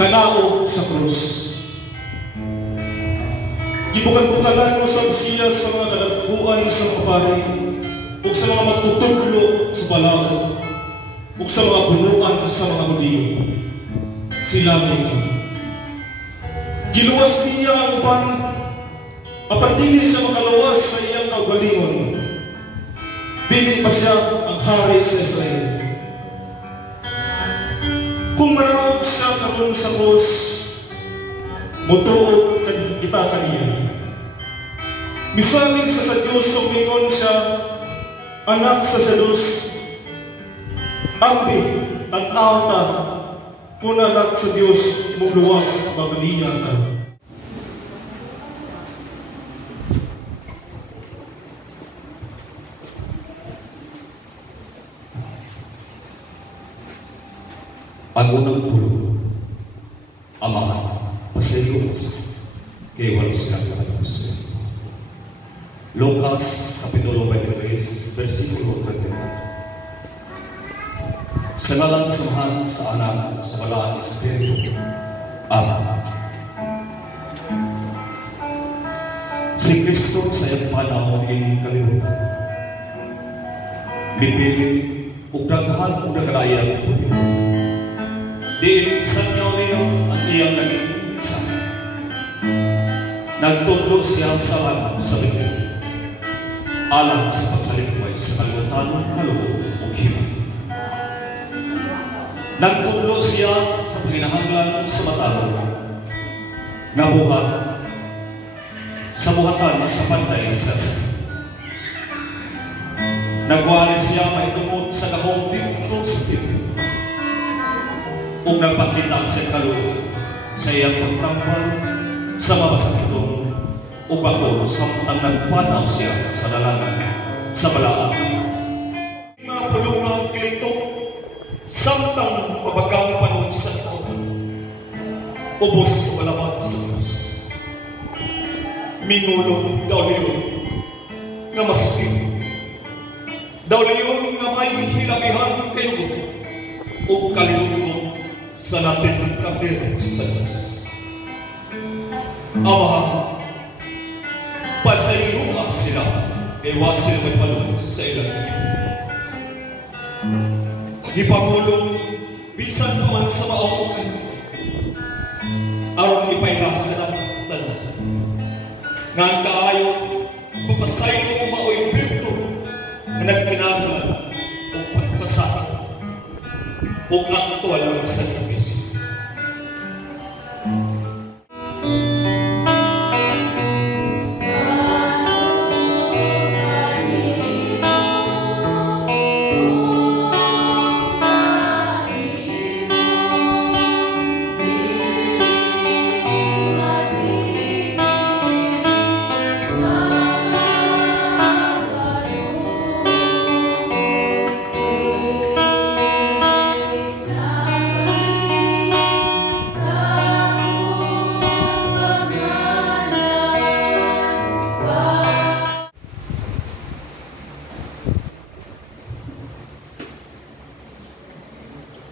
kanaog sa krus. Gibukan-bukalan mo sa siya sa mga kalagpuan sa mga pari, o sa mga matutudlo sa balaod, o sa mga punuan sa mga Hudiyo. Silangin. Giluwas niya ang pan, apatili sa makalawas sa iyang kaugalingon. Dili pa siya ang hari sa Israel. Kung marawag siya karon sa krus, mutuog kita kaniya. Misalig sa Diyos, sumingon siya, anak sa Diyos, ambi, ang alta, kung anak sa Diyos, muluwas, magaliyan ka. Ang unang tulog, Ama, pasayos, kaya walang silang kalabos. Lucas, Kapitulo 23, versikulo 34. Sa ngalan samahan sa anak sa walang Espiritu. Amen. Si Kristo sa iyang panahon in kalibutan. Bipili, ugdagahan o nagalayan po niyo. Di sa niyo niyo ang iyang naging minsan. Nagtudlo siya sa bibig. Alam sa pagsalikway sa kalibutan ng kaloob o himan. Nagtudlo siya sa paginahanglan sa matalo. Nabuhat sa buhatan sa panday sa nagwali siya maitungod sa gahong dito sa tibo. Kung nagpakita sa kaloob sa iyang pagtambal sa mabasakitong o bako samtang nagpanaw siya sa dalagan sa balaan. Mga pulungang kilitok samtang mabagang panon sa ito. Ubos sa malaman sa Diyos. Mingulong daw niyo nga masakit. Daw niyo nga may hilabihan kayo o kalilungon sa natin kabir sa Diyos. Ama, pasayuha sila, iwasin may palong sa ilang ipamulong, bisan naman sa maaukan, aron ipayrahan na ng tanan. Ngang kaayo, papasayo mao'y birto, na nagkinagalan o pagpasahan, o aktual ng sakripisyo.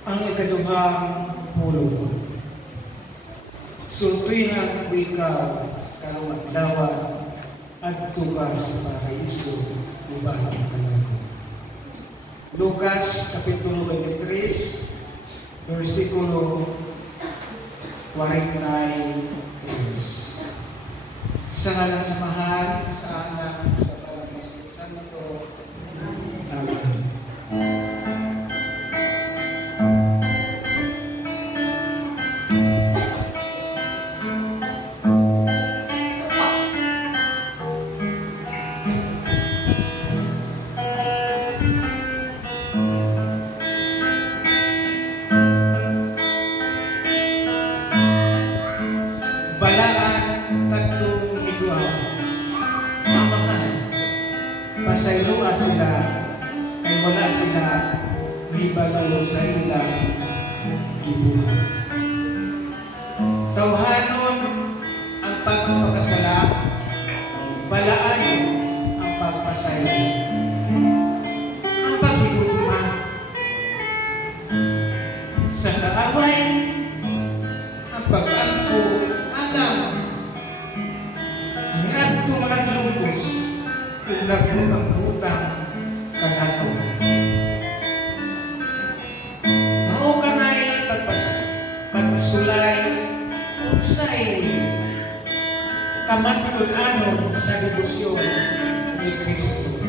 Ang ikaduhang pulong. Sultuhan ko ikaw, karong adlaw at tugas sa paraiso, ubang kanago. Lucas, Kapitulo 23, versikulo 49. Sa ngalan samahan, sa anak, sa Espiritu Santo. Amen. Pasayloa sila, kay wala sila may balaw sa ilang gibuhat. Tawhanon ang pagpapakasala, balaan ang pagpasaylo. Ang paghigugma sa kaaway, kayo ang utang kanato. Mao kanay pagpasulay unsay kamatunan-anon sa debosyon ni Kristo.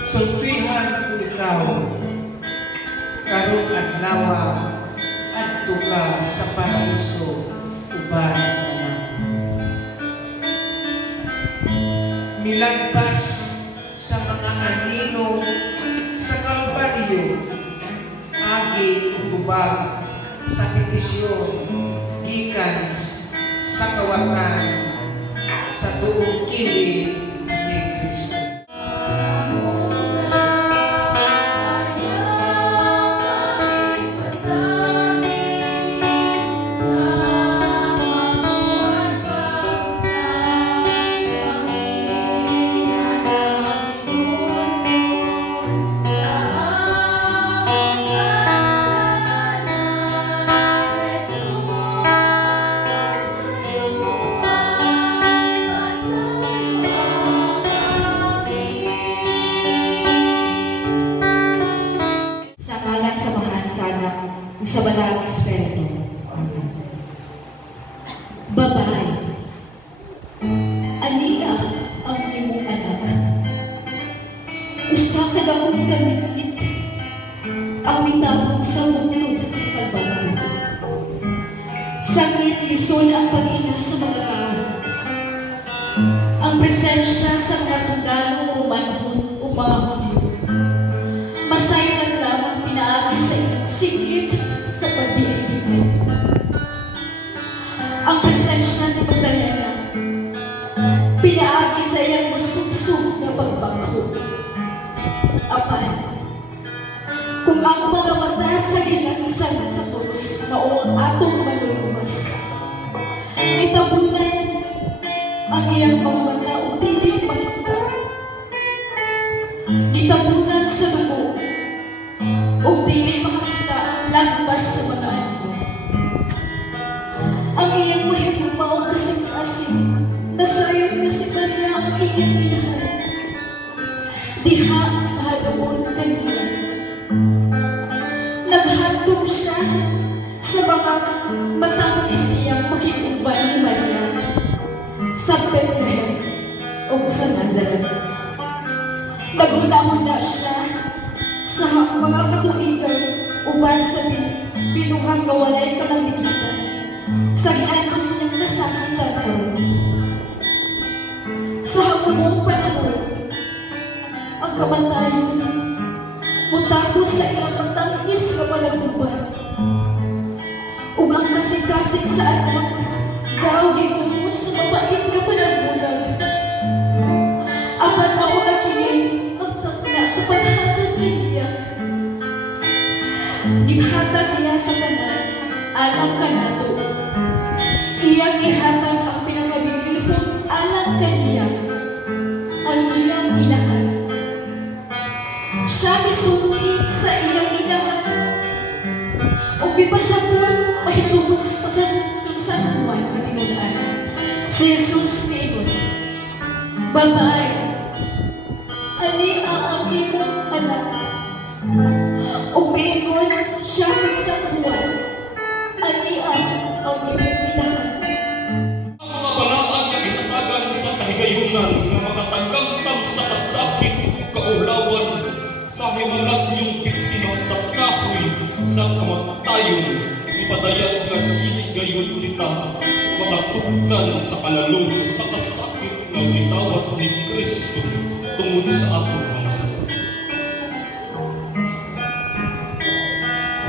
Sultihan ko ikaw karong adlaw adto ka sa paraiso uban naman. Milagpas sa mga anino sa Kalbaryo, agi uba sa petisyon gikan sa kawakan sa tuong kilid ni Kristo. Sa Balang Espiritu. Babae, anila ang imong anak. Usa ka dakong kamilit ang mitapon sa bukod sa Kalbaryo. Sakit lison ang pag-ina sa mga tao. Ang presensya sa mga sundalo o mga Hudyo. Masayang lamang pinaagi sa ilang sigit sa pagbiibigay. Ang presensya ni Magdalena pinaagi sa iyang masubsub na pagbangko. Apan, kung ang mga mata sa gilansan sa pulos maong atong malulumas, itabunan ang iyang mga mata o dili makita. Itabunan sa dugo o dili makita lagpas sa mga anyo. Ang iyang mahinupaw kasing-asing, nasayon na si Maria ang iyang minahal. Diha sa hadamon kanila. Naghatong siya sa mga matangis niyang makikuban ni Maria sa Bethlehem o sa Nazareth. Naguna-una siya sa mga katuigan uban sa binuhang gawalay kalamitan sa gianos niyang kasakitan karon. Sa hapunong panahon, ang kamatayon mutapos sa ilang matangis na palaguban ug ang kasing-kasing sa anak daw gigumot sa mabait na panagbulag. Apan mauna kini ang takna sa panhatag niya. Gihatag niya sa tanan alang kanato. Iyang gihatag ang pinakabilihong alang kaniya, ang iyang inahan. Siya misulti sa iyang inahan o gipasabot mahitubos sa San Juan matinulaan. Si Jesus niingon, babae, ani ang imong anak. O miingon siya kay San Juan, ani ang imong inahan. Ang mga banaan na ginatagan sa kahigayunan na makatangkamtam sa kasakit kaulawan sa himalat yung biktima sa kahoy sa kamatayon, ipadayag na inigayon kita makatugkan sa kalalong sa kasakit na gitawat ni Kristo tungod sa atong mga sakit.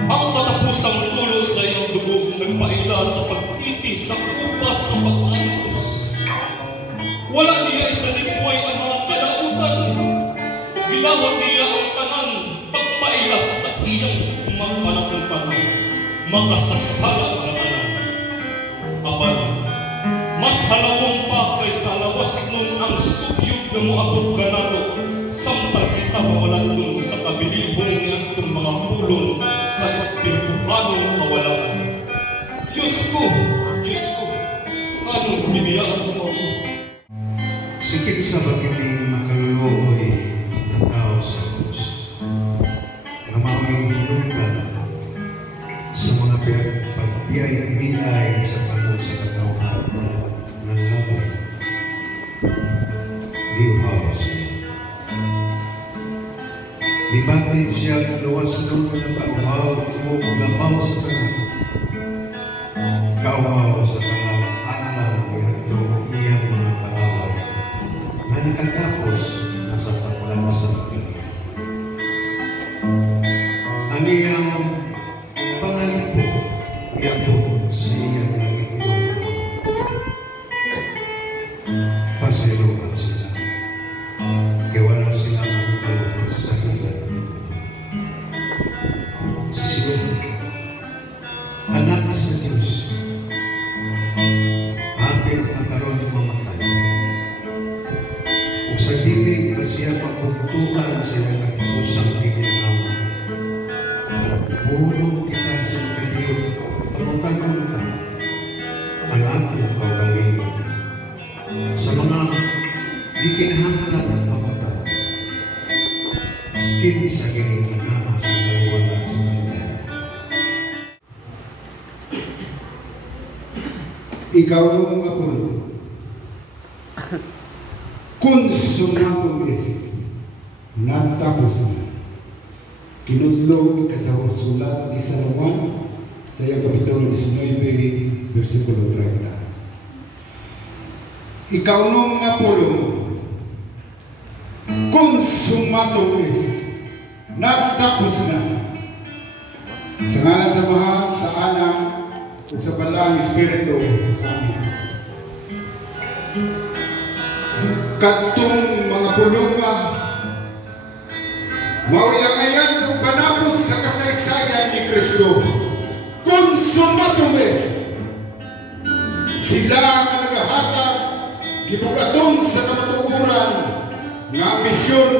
Ang katapusang tulo sa iyong dugog nagpaila sa pagtiti sa kupas sa pag-ayos. Wala niya isa lipuay ang mga kalautan. Gilawat niya ang tanan pagpaila sa iyong mga panapungkan. Makasasalag na tanan. Apan, mas halawang pa kaysa lawas nun ang sugyog na moabot ka nato sampal kita mawalan dun sa kabilibong ni atong mga pulong sa espirituhanong kawalan. Diyos ko, anong biniyaan mo? Si sa pagkiling makaluluoy ng tao sa Diyos na mao'y hinungkan sa mga pagpiyay-biyay sa panahon sa katawhan ng lamay. Di umawas. Libatin siya luwas nung nakauhaw at umulapaw sa kanan. Kauhaw sa kanan, alaw itong iyang mga kaaway na nakatapos nasa patlan sa pagkiling. Ang iyang pangalipo, iabot sa iyang nagitong pasilukan sila. Kaya wala sila magkalong sa ilan. Sila, anak sa Diyos, ating nakaroon mamatay. Kung sa dili ka siya pagpuntuan sila nagpusang pininawa. Puro kita sa pagkaliw, pagpuntan-puntan, ang ating pagalingon. Sa mga di kinahanap at mamatay, kinsa gining na sa kaliwala sa kanya. Ikaw ang Apollo, consumatum est, natapos na. Kinudlog ka sa sulat ni San Juan sa iyang kapitulo 19, versikulo 30. Ikaw nung Apollo, consumatum est, natapos na. Sa ngalan sa Mahal, sa Anak, o sa Balang Espiritu. Amen. Katong mga pulunga, mauyangayan kung panapos sa kasaysayan ni Kristo. Consumatum est. Sila ang naghahatag, gibukaton sa kamatukuran nga misyon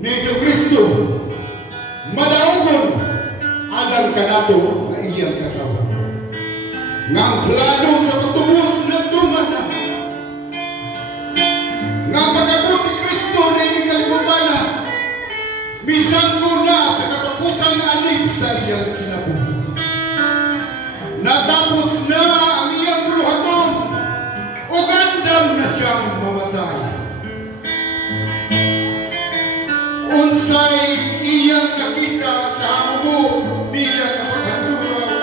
ni Kristo. Madaugon alang kanato na iyang katawan. Nga ang plano sa pagtubos na dumana. Nga pag-abot ni Kristo na inikalimutan na, bisan ko na sa katapusang anib sa iyang kinabuhi. Natapos na ang iyang buluhaton o gandam na siyang mamatay. Unsay iyang nakita sa hamubo niya kapaghanduraw.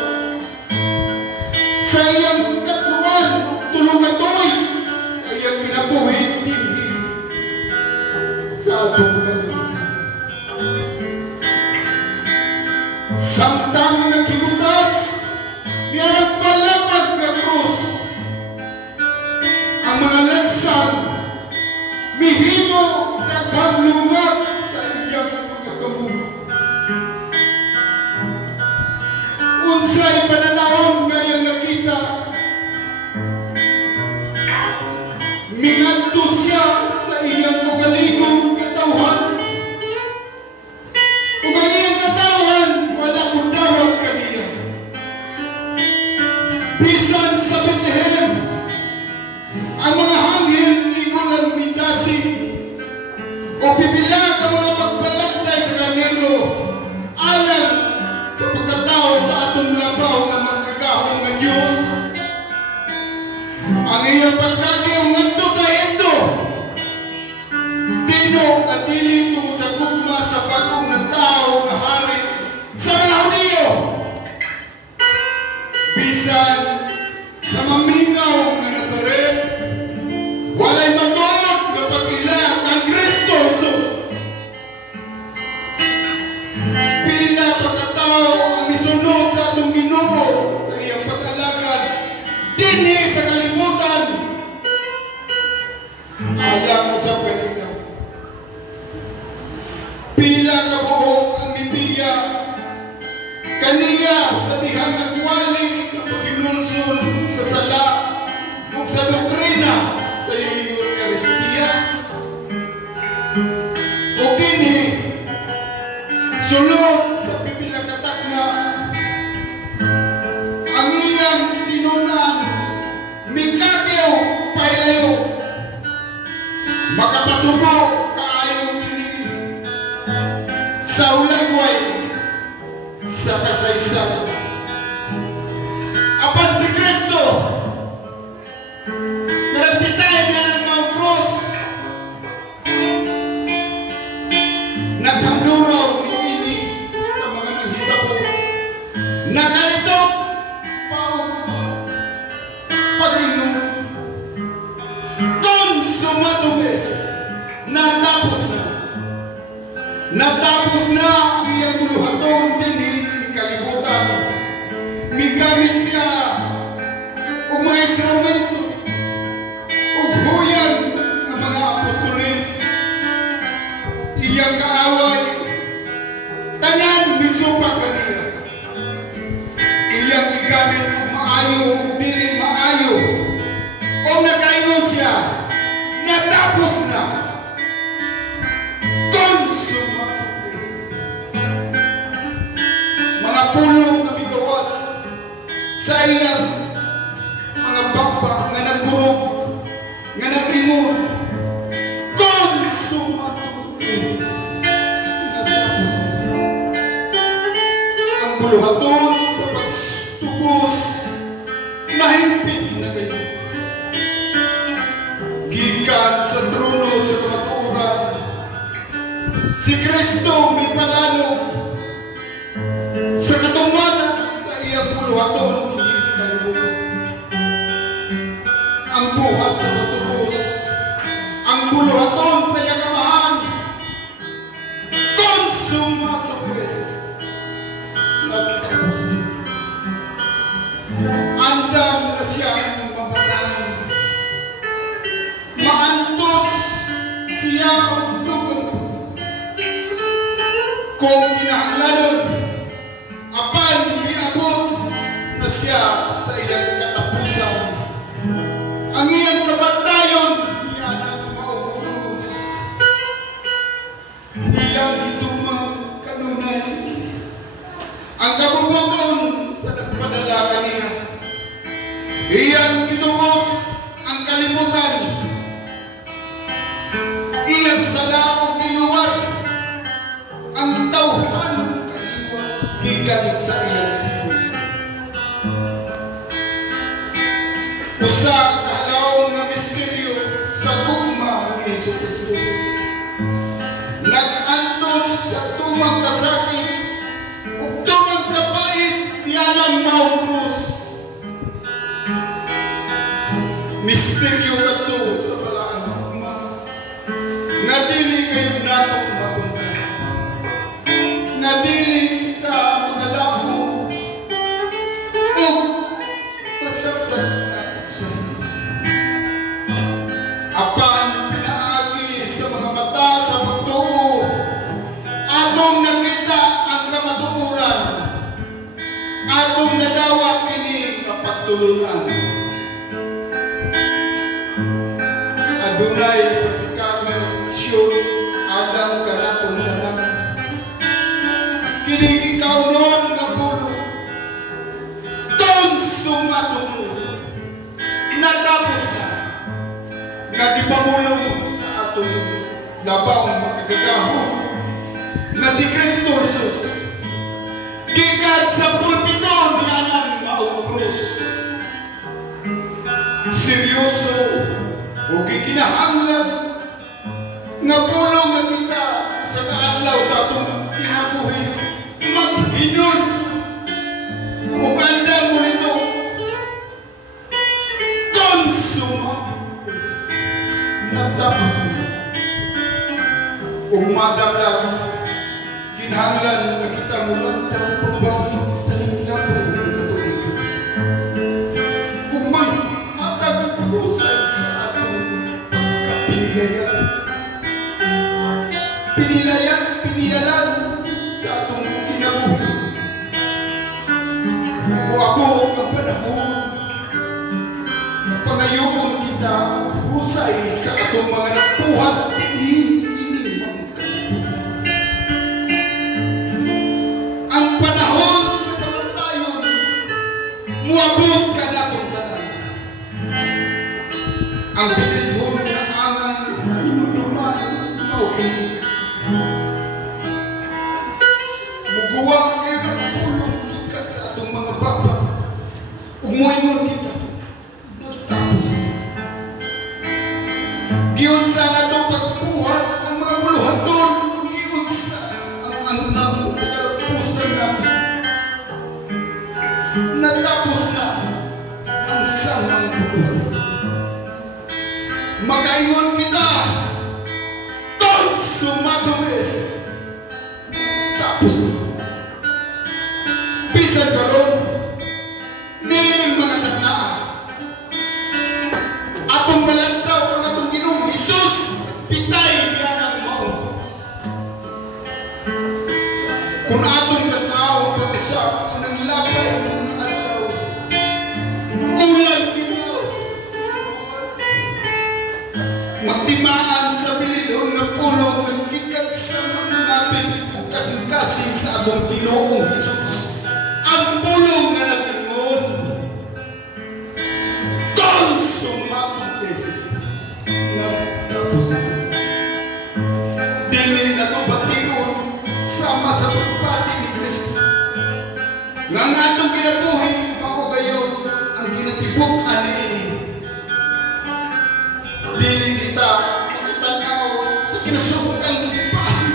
Sa iyang katuan, tulong-katoy, sa iyang kinabuhi, dinhi sa atong kanila. Samtang naghigutas, niya nagpalapag ka krus. Ang mga lansang, mihimo naghamlungat sa iyang pagkakabuhi. Unsay pananahon ngayang nakita, mingadto siya sa iyang ugaligong katawhan. Ug ang iyang katawhan, wala kong dawat kaniya. Bisan sa Bethlehem, ang mga hanghel igulang mindasig, o pipila ka mga pagbalagtay sa karnero, alang sa pagkatao sa atong labaw na magkakahon ng Diyos. Ang iyang pagkagyaw ngadto sa ito, tino at dili tungod sa gugma sa bagong ng tao na hari sa mga Hudiyo. Bisan sa maminaw na Nazaret, walay matuod na pag-ilak ang Kristo Jesus. Pila pagkatao ang misunod sa atong Ginoo sa iyang pag-alagad dinhi sa kalibutan. Alam mo sa kanila. Pila kabuok ang bibiya kaniya sa dihang nagwali sa paghinulsol sa sala ug sa doktrina sa iyong Eucharistia. O kini sulod sa pipila katakna ang iyang tinunan mikakyaw pailayo sa ulagway sa kasaysayan. Apan si Kristo nagpitay niya ng mga krus, naghanduraw ni ini sa mga naghitabo, nagalitok pag-inom, consumatumes, natapos na ang iyang buluhaton din kalibutan. Migamit siya o mga instrumento o huyan ng mga apostoles, iyang kaaway tanan misupak kanila, iyang gigamit o maayo dili maayo o nakaingon siya, natapos na, consummatus. Mga pulong na bigawas sa iyang mga baba nga nagkurog, nga naglimod, consummatus. Natapos na. Ang buluhaton sa pagtubos nahimpit na kayo. Gikan sa trono sa kamatuoran, si Kristo may palanog sa katumanan sa iyang buluhaton, hindi sa kalibutan. Ang buhat sa patubos, ang buluhaton sa iyang kamahan, consummatus. Natapos na. Andam na siyang mamatay. Maantos siya ang dugo. Kung kinahanglanon, apan miabot na siya sa iyang katapusan. Ang iyang kamatayon, iyan ang mauulos. Iyang itumang kanunay. Ang kabubuton sa nagpadala kaniya. Iyang itubos ang kalimutan. Iyang salao ginuwas ang tawhan kaliwa gikan sa iyang sipon. Usa kahalaw nga misteryo sa gugma ni Jesu-Kristo. Nag-antos sa tumang kasakit ug tumang kapait niyanang maong krus. Misteryo kato sa balaan gugma nga dili kayo natong matungkad, nga dili kita magalamo o masabtan natin sa apan pinaagi sa mga mata sa pagtuo atong nakita ang kamatuoran, atong nadawat kini kapagtulungan. Adunay Adam kanatong tanan. Kini ikaw noon nga pulo, consummatus. Natapos na. Nga di pamulong sa atong labang magagagaho na si Kristo Jesus. Gikan sa pulpito niya ng maong krus. Seryoso o gikinahanglan nga pulong na kita sa kaadlaw sa atong kinabuhi maghinos ug andam mo nito consummatus. Natapos na. Ug madamlag kinahanglan na kita mulantang pagbalik sa linglaban ng Katoliko ug maghatag og usay sa atong pagkapinilayan pinilalan sa atong kinabuhi. O ako ang panahon na pangayoon kita husay sa atong mga napuhat ini magkalibutan. Ang panahon sa kamatayon muabot ka natong tanan. Ang bilibon na angan inuduman okay. nakaingon kita, consumatum est. Tapos, bisan karon, nining mga tagnaan, atong malantaw ang atong Ginoong Hesus, pitay niya ng maong. Kung atong tagmao pag-usap ang nanglabay ng mga alaw, kulang kinawas magtimaan sa bililong na pulong nagkikat sa mga ngapin o kasing-kasing sa atong Ginoong Hesus. Ang pulong na nagingon, consumatum est. Tapos dili na ito batigon sama sa pagpati ni Kristo. Nga nga itong ginabuhi, maugayon ang ginatibok ani. Dili kita makitanaw sa kinasukang bahay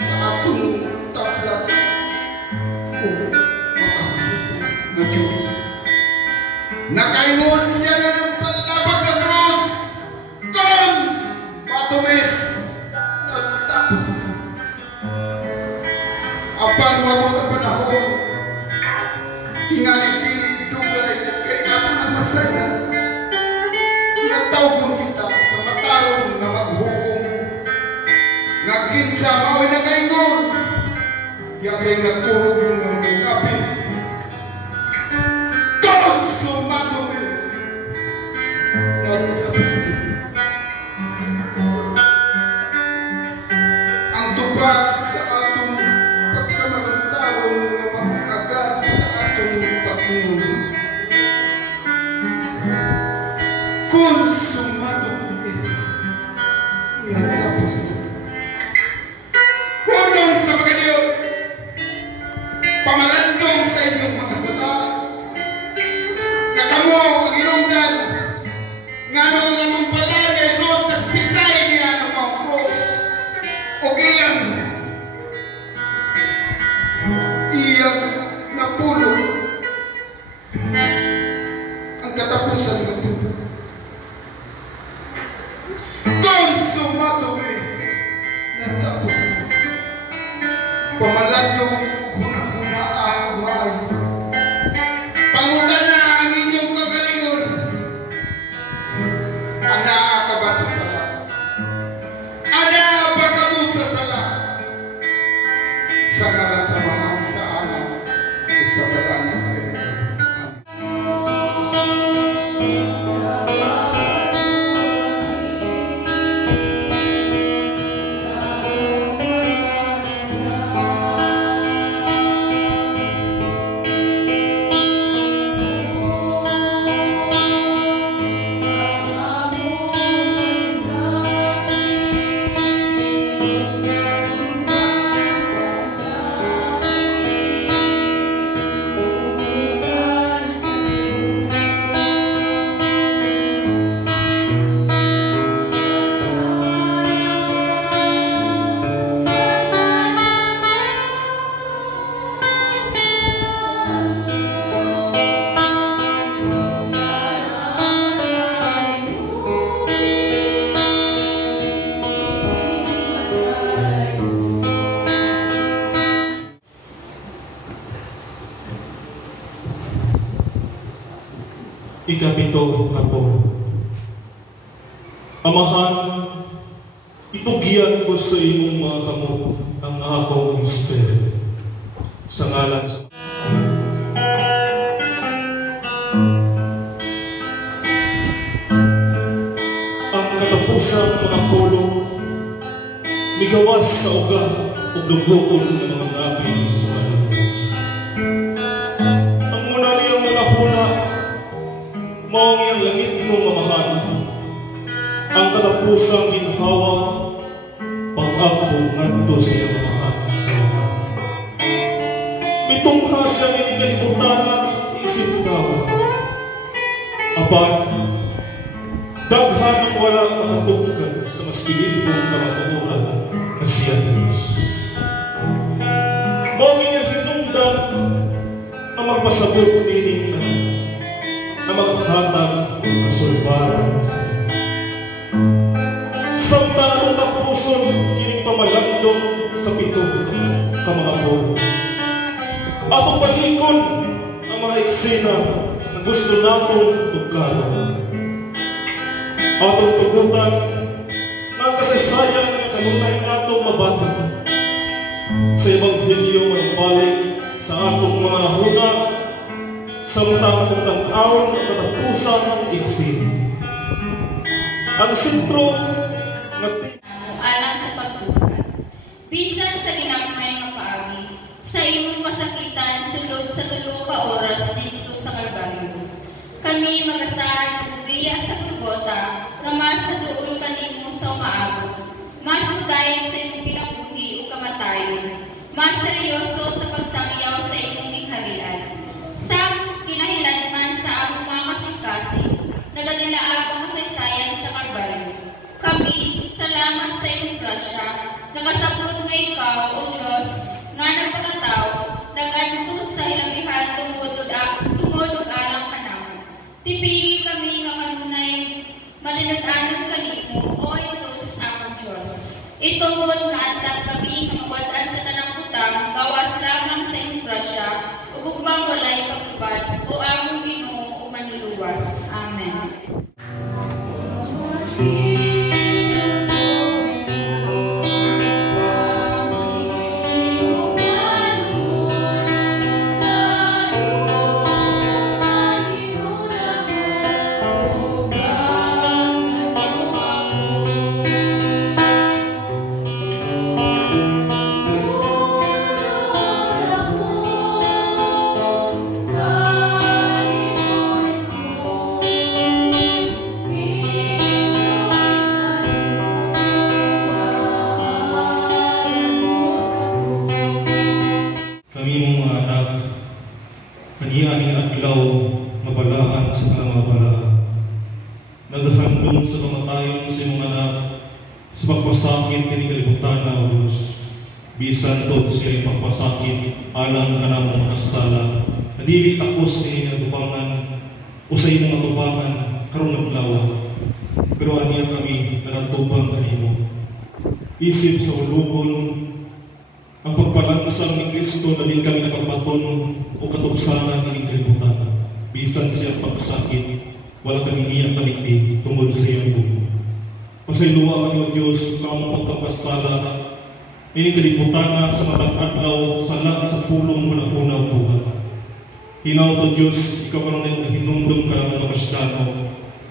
sa atong tablat o makahupo na Diyos. Nakaingon siya na ng palabag na krus, cons, patumis, nagtapos na. Apan wabot ang panahon, tingalig-tilig dugay, kay ako na masaya. Tinatawgon kita sa matarong na maghukom. Nagkinsa mao'y nakaingon, yasa'y nagkurog yung mga kapit. Consumatum est. Nagtapos na. Ang tupad sa atong pagkamaluntarong na mag-agad sa atong pag-ingon. Consumatum est. Nagtapos na. Hunong sa mga Diyos, pamalandong sa inyong mga sala, na kamo ang inungdan, nga nung anong pala ni Jesus, nagpitay niya ng mga cross, o iyang napulong ang katapusan ng tubo. Consumatum est. Natapos na. Pamalandong guna-guna ang maayo. Pangutan na ang inyong kagalingon. Ana ka ba sa sala? Ana ba ka mo sa sala? Sa kalat sa mga sa anak o sa palanis na ito. Ikapito na po. Amahan, itugian ko sa imong mga kamot ang akong espiritu. Sa ngalan sa... Ang katapusang mga pulong, migawas sa uga o lugukon ng mga ngapin sa malubos. Ang muna niyang mga pula, maong iyang langit mo mamahal, ang katapusang ginhawa, pag-ako nganto siya mamahal sa mga. Mitungha siya ng kalibutan na isip tao. Apan, daghan ang wala makatungkad sa mas pilipong kamaturan na siya Diyos. Maong iyang hinungdan na magpasabot nining na maghatag ng kasulbaran sa handong sa pito ka mga po. Atong palikon ang mga eksena na gusto natong tugkaran. Atong tugutan ng kasaysayan na kanunay natong mabati sa Ebanghelyo ng balik sa atong mga huna samtang tag-awon at katapusan iksin. Ang sentro ng alang sa pagtukan. Bisan sa ginagmay nga paagi, sa imong kasakitan sulod sa 3 ka oras dito sa Kalbaryo. Kami magasahan ng buwiya sa Golgota na mas sa doon kanimo sa umaabot. Mas udayin sa imong pinabuhi o kamatayon. Mas seryoso sa pagsangyaw sa imong hingharian. Sa kinahilanman sa among mga kasing-kasing, nagadilaag ang kasaysayan sa Kalbaryo. Kami, salamat sa iyong grasya, nakasapot nga ikaw, O Diyos, nga nagpakatao, nag-antos sa hilabihan tungod og alang kanamo. Tipigi kami nga kanunay, malinag-anong kanimo, O Jesus, among Diyos. Itungod nga antag kami nga mabad-an sa tanang butang, gawas lamang sa iyong grasya, ug upang walay kapubad, O among Ginoo o manluluwas. Amen. Kaniyaning adlaw mabalaan sa kanamabalaan. Naghandom sa kamatayon sa imong anak sa pagpasakit kini kalibutan na o Diyos. Bisan tod siya ipagpasakit alang ka na mga kasala. Nadili takos ni natubangan o sa imong atubangan karong adlaw. Pero aniya kami nagatubang kanimo. Isip sa ulugon ang pagpalansang ni Kristo na di kami nakabaton o katugsanan ng kalibutan. Bisan siya pagsakit, wala kami niyang kaligtig tungkol sa iyong buhay. Pasayloa kami o Diyos na ang pagkapasala ini kalibutan sa matang adlaw sa lahat sa pulong mo na unaw buhat. Hinaw to Diyos, ikaw karoon ng hinumdum ka ng mga Kristyano.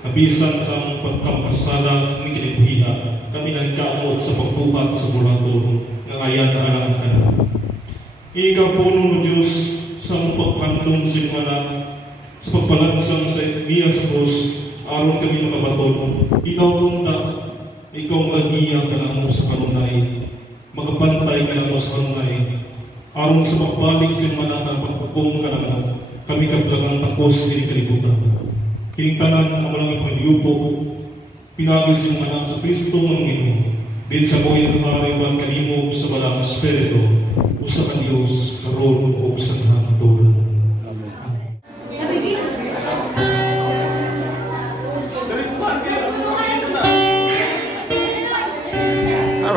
Kabisan sa ang pagkapasala ni kalibuhiya, kami nagkaamot sa pagbuhat sa burator ng ayan na alam ka na. Ikaw po ng Diyos sa pagpandong simana sa pagpalansang sa niya sa Diyos, aron kami makabaton. Ikaw lunta, ikaw magiya ka na mo sa kanunay, magpantay ka na mo sa kanunay, aron sa pagbalik simana na paghukom ka na mo, kami kaplagang takos din kalibutan. Kinintanan ang walang ipanyupo, pinagis yung anak sa Kristo ng Ginoo, din sa buhay ng hariwan kanimo sa balang Espiritu, o sa Diyos, karon o sa hangatulan.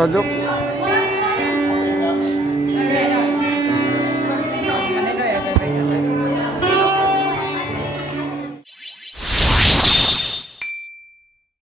Amen.